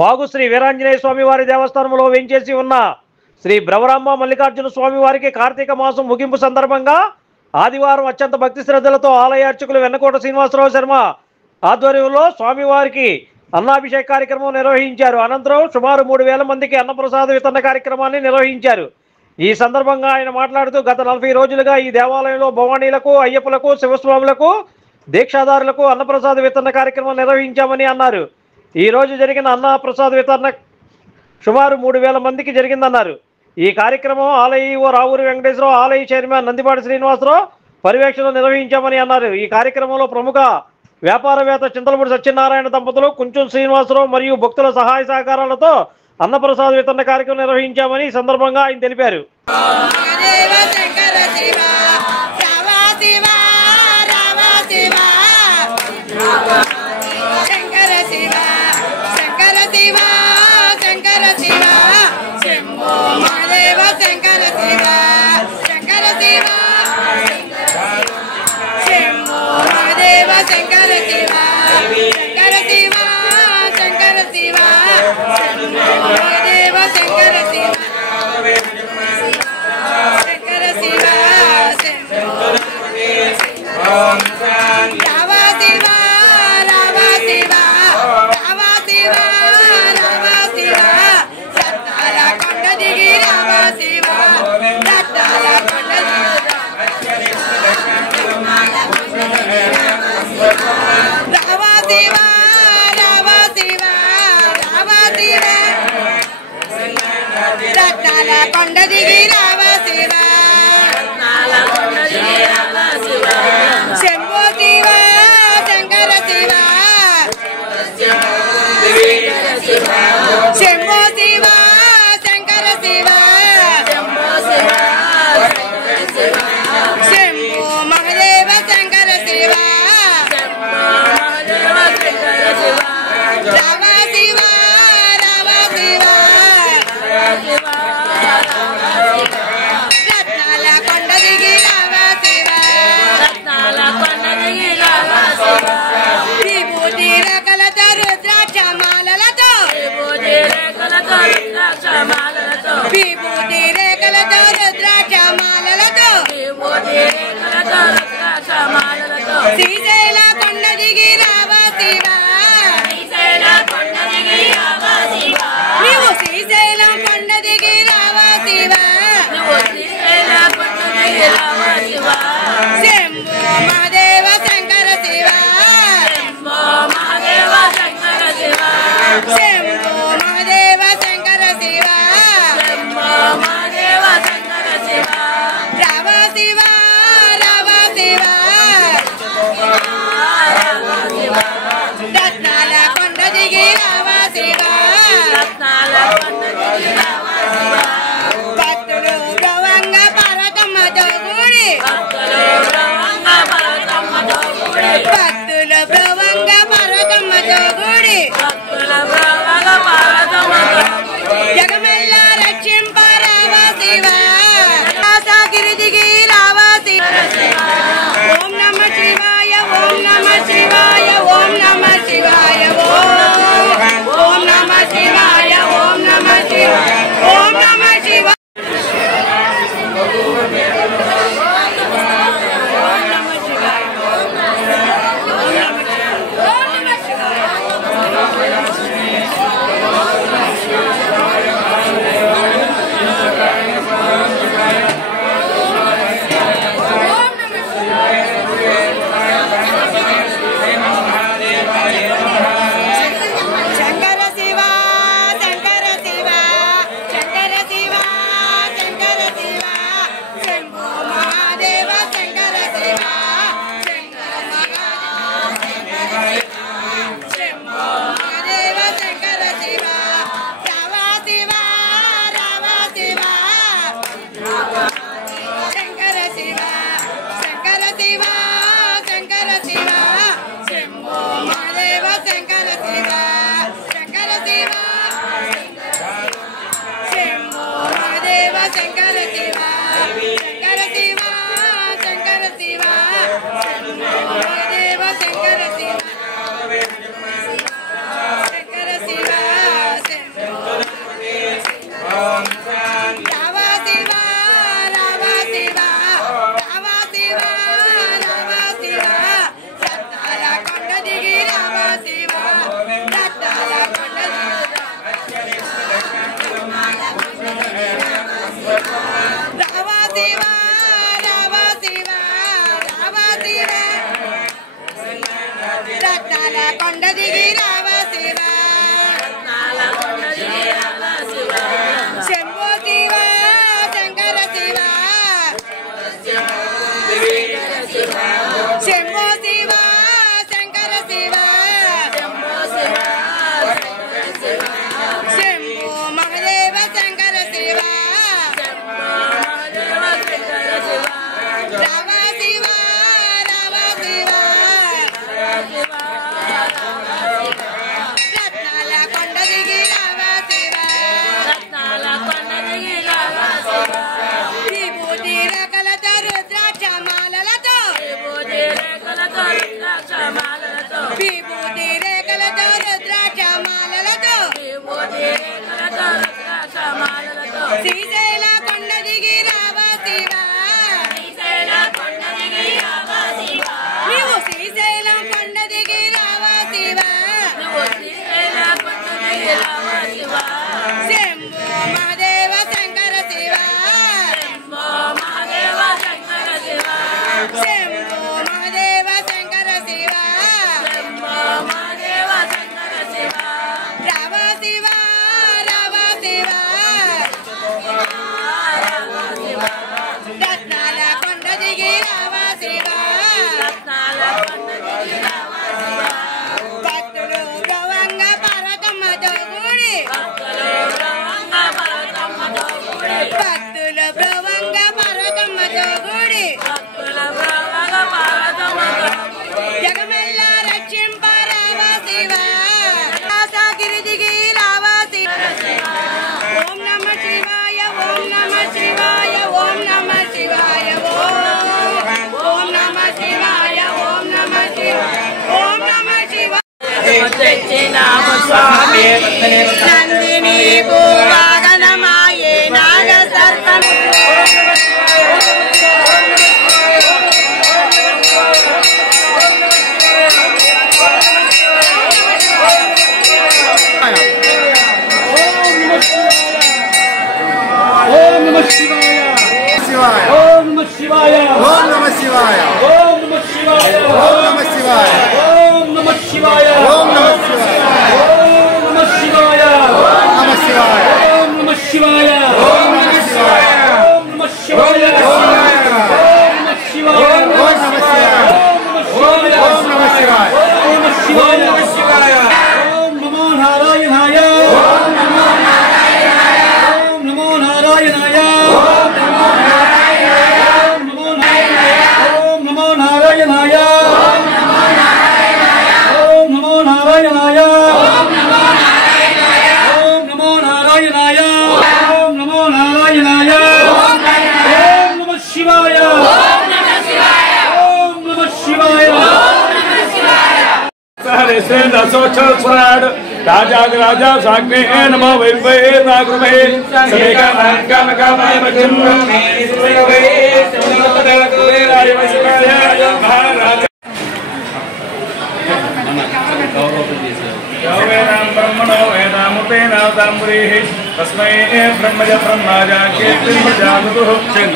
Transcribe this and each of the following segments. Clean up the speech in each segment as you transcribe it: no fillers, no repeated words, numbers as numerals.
వాగు శ్రీ వీరాంజనేయ స్వామి వారి దేవస్థానంలో వేంచేసి ఉన్న శ్రీ బ్రవరాంబ మల్లికార్జున స్వామి వారికి కార్తీక మాసం ముగింపు సందర్భంగా ఆదివారం అత్యంత భక్తి శ్రద్ధలతో ఆలయ అర్చకులు వెన్నకోట శ్రీనివాసరావు శర్మ ఆధ్వర్యంలో స్వామివారికి అన్నాభిషేక కార్యక్రమం నిర్వహించారు. అనంతరం సుమారు 3000 మందికి అన్నప్రసాద వితరణ కార్యక్రమాన్ని నిర్వహించారు. ఈ సందర్భంగా ఆయన మాట్లాడుతూ గత 40 రోజులుగా ఈ దేవాలయంలో భవానీలకు, అయ్యప్పలకు, శివస్వాములకు, దీక్షాదారులకు అన్నప్రసాద వితరణ కార్యక్రమం నిర్వహించామని అన్నారు. ఈ రోజు జరిగిన అన్నప్రసాద వితరణ సుమారు 3000 మందికి జరిగిందన్నారు. ఈ కార్యక్రమం ఆలయ ఈవో రావూరి వెంకటేశ్వరరావు, ఆలయ చైర్మన్ నందిపాటి శ్రీనివాసరావు పర్యవేక్షణ నిర్వహించామని అన్నారు. ఈ కార్యక్రమంలో ప్రముఖ వ్యాపారవేత్త చింతలపూడి సత్యనారాయణ దంపతులు, కుంచుం శ్రీనివాసరావు మరియు భక్తుల సహాయ సహకారాలతో అన్నప్రసాద వితరణ కార్యక్రమం నిర్వహించామని ఈ సందర్భంగా ఆయన తెలిపారు. శ్రీశైల కొండ దిగి రావా శివా నువ్వు శ్రీశైలం కొండ దిగి రావా శివా శంభో మహాదేవ శంకర శివా శంభో మహాదేవ శంకర శివా రావా శివా రావా శివా రత్నాల కొండ దిగి రావా శివా భక్తులు గవంగ పరకమ్మతో కూడి భక్తులు గవంగ పరకమ్మతో కూడి జగమెల్ల రక్షింప రావా శివా గిరి దిగి రావా శివా ఓం నమ శివాయ ఓం నమ శివాయ ఓం నమ శివాయ ఓం నమ శివాయ ఓం నమ శివాయ ఓం నమ శివాయ నందిని భూవాగనమాయే నాగ సర్పం ఓం నమ శివాయ ఓం నమ శివాయ ఓం నమ శివాయ ఓం నమ శివాయ ఓం నమ శివాయ ఓం నమ శివాయ ఓం నమ శివాయ ఓం నమ శివాయ ఓం నమ శివాయ ఓం నమ శివాయ ఓం నమ శివాయ ఓం నమ శివాయ ఓం నమ శివాయ ఓం నమ శివాయ ఓం నమో నారాయణాయ ఓం నమో నారాయణాయ ఓం నమో నారాయణాయ ఓం నమో నారాయణాయ ఓం నమో నారాయణాయ ఓం నమో నారాయణాయ ఓం నమ శివాయ ఓం నమ శివాయ రాజా సాగ్నే నమో వైర్వై నాగృమై సమేక నాగమ కామయ మధ్యం మహారాజ ब्रह्मणो वेदामुपेनावताम्बुरीः तस्मै ब्रह्मज ब्रह्माजाकेर्जागतुः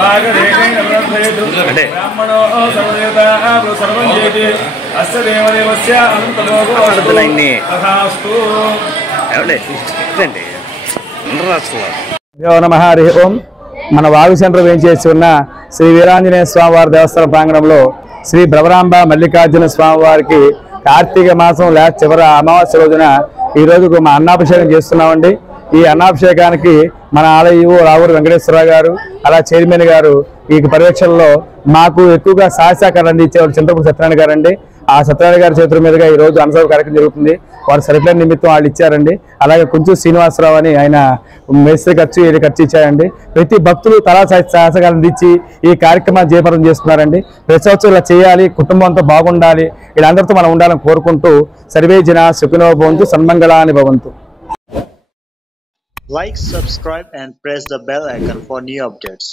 भागदेशेन ब्रह्मयतु ब्राह्मणो सर्वदेवता सर्वं जयति अस्य देवदेवस्य अनन्तलोको तथास्तु నమః హరి ఓం. మన వాగు సెంటర్ వేయించేసి ఉన్న శ్రీ వీరాంజనేయ స్వామివారి దేవస్థాన ప్రాంగణంలో శ్రీ భ్రవరాంబ మల్లికార్జున స్వామివారికి కార్తీక మాసం చివరి అమావాస్య రోజున ఈ రోజు మా అన్నాభిషేకం చేస్తున్నామండి. ఈ అన్నాభిషేకానికి మన ఆలయ రావూరు వెంకటేశ్వరరావు గారు అలా చైర్మన్ గారు ఈ పర్యవేక్షణలో మాకు ఎక్కువగా సహకారం అందించేవారు చింతపూడి సత్యనారాయణ గారు అండి. ఆ సత్యనారాయణ గారి చేతుల మీదుగా ఈ రోజు అన్నదాన కార్యక్రమం జరుగుతుంది. వారు సరిపోయిన నిమిత్తం వాళ్ళు ఇచ్చారండి. అలాగే కొంచెం శ్రీనివాసరావు అని ఆయన మేస్త్రి ఖర్చు ఇది ఖర్చు ఇచ్చారండి. ప్రతి భక్తులు తలా సహకారం అందించి ఈ కార్యక్రమాన్ని జయప్రదం చేస్తున్నారండి. ప్రతి సంవత్సరం ఇలా చేయాలి, కుటుంబంతో బాగుండాలి, వీళ్ళందరితో మనం ఉండాలని కోరుకుంటూ సర్వే జన సుఖినో భవంతు సన్మంగళాని భవంతు. Like, subscribe and press the bell icon for new updates.